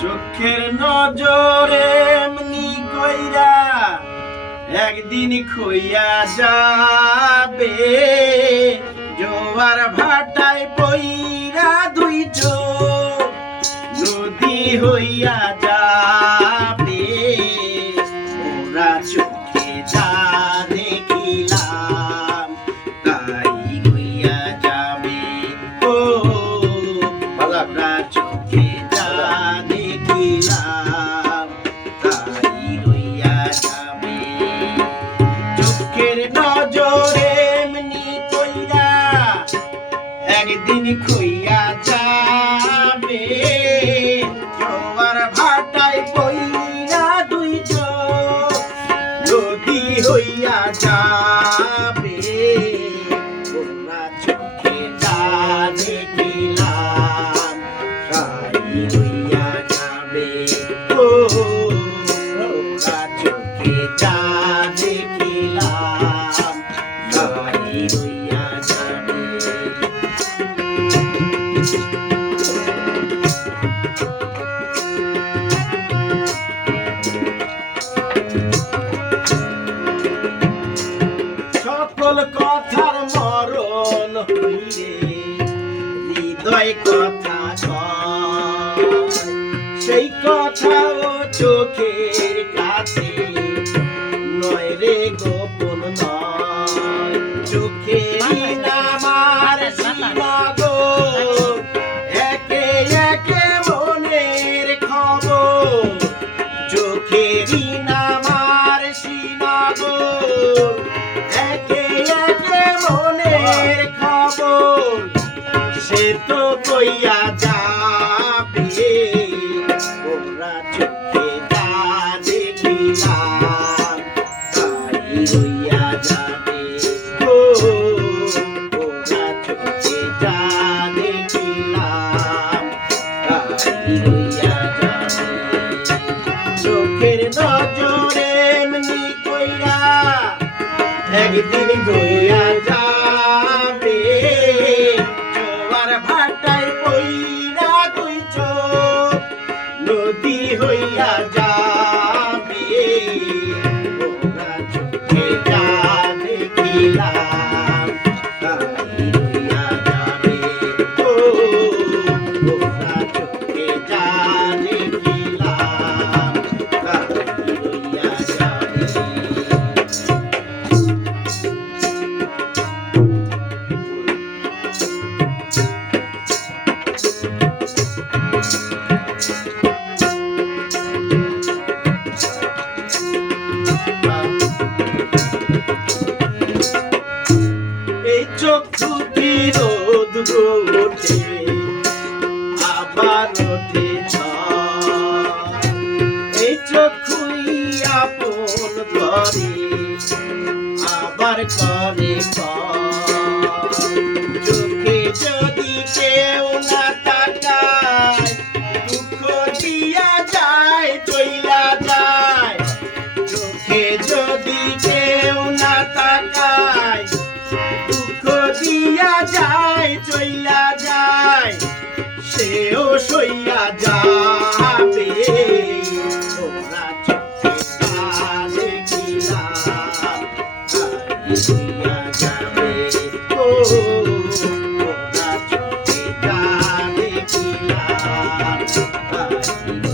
চোখের নজরে এমনি কইরা একদিন খইয়া যাবে, জোয়ার ভাটায় পইরা দুই চোখ নদী হইয়া যাবে। ওরা চোখে যা দেখিলাম তাই হইয়া যাবে। ও ওরা চোখে যা দেখিলাম তাই হইয়া যাবে। চোখের নজরে এমনি কইরা একদিন খইয়া যাবে, জোয়ার ভাটায় পইরা দুই চোখ নদী হইয়া যাবে। ওরা চোখে যা দেখিলাম তাই হইয়া যাবে। ও ওরা চোখে যা দেখিলাম তাই হইয়া যাবে। সকল কথার মরণ হইলে হৃদয় কথা কয়, সেই কথাও চোখের কাছে নয় রে, গোপন নয়। চোখেরই নামার সীমাগো একে একে মনের খবর, চোখেরই নামার সীমাগো একে একে মনের খবর, সে তো কইয়া যাবে। ওরা চোখে যা দেখিলাম তাই হইয়া যাবে। ও ওরা চোখে যা দেখিলাম তাই হইয়া যাবে। চোখের নজরে এমনি কইরা একদিন হইয়া যাবে, জোয়ার ভাটায় পইরা দুই চোখ নদী হইয়া যাবে। ওরা চোখে যা দেখিলাম তাই হইয়া যাবে। ও ওরা চোখে যা দেখিলাম তাই হইয়া যাবে। এই চক্ষু বিরোধ ওঠে আবার ওঠে ঝড়, এই চক্ষুই আপন করে আবার করে পর। চোখে যদি কেউ না তাকায় দুঃখ দিয়া যায় চইলা যায়। চোখে যদি কেউ না তাকায় দুঃখ দিয়া যায় চইলা যায়, সেও সইয়া যাবে। ওরা চোখে যা দেখিলাম তাই হইয়া যাবে। ও ওরা চোখে যা দেখিলাম তাই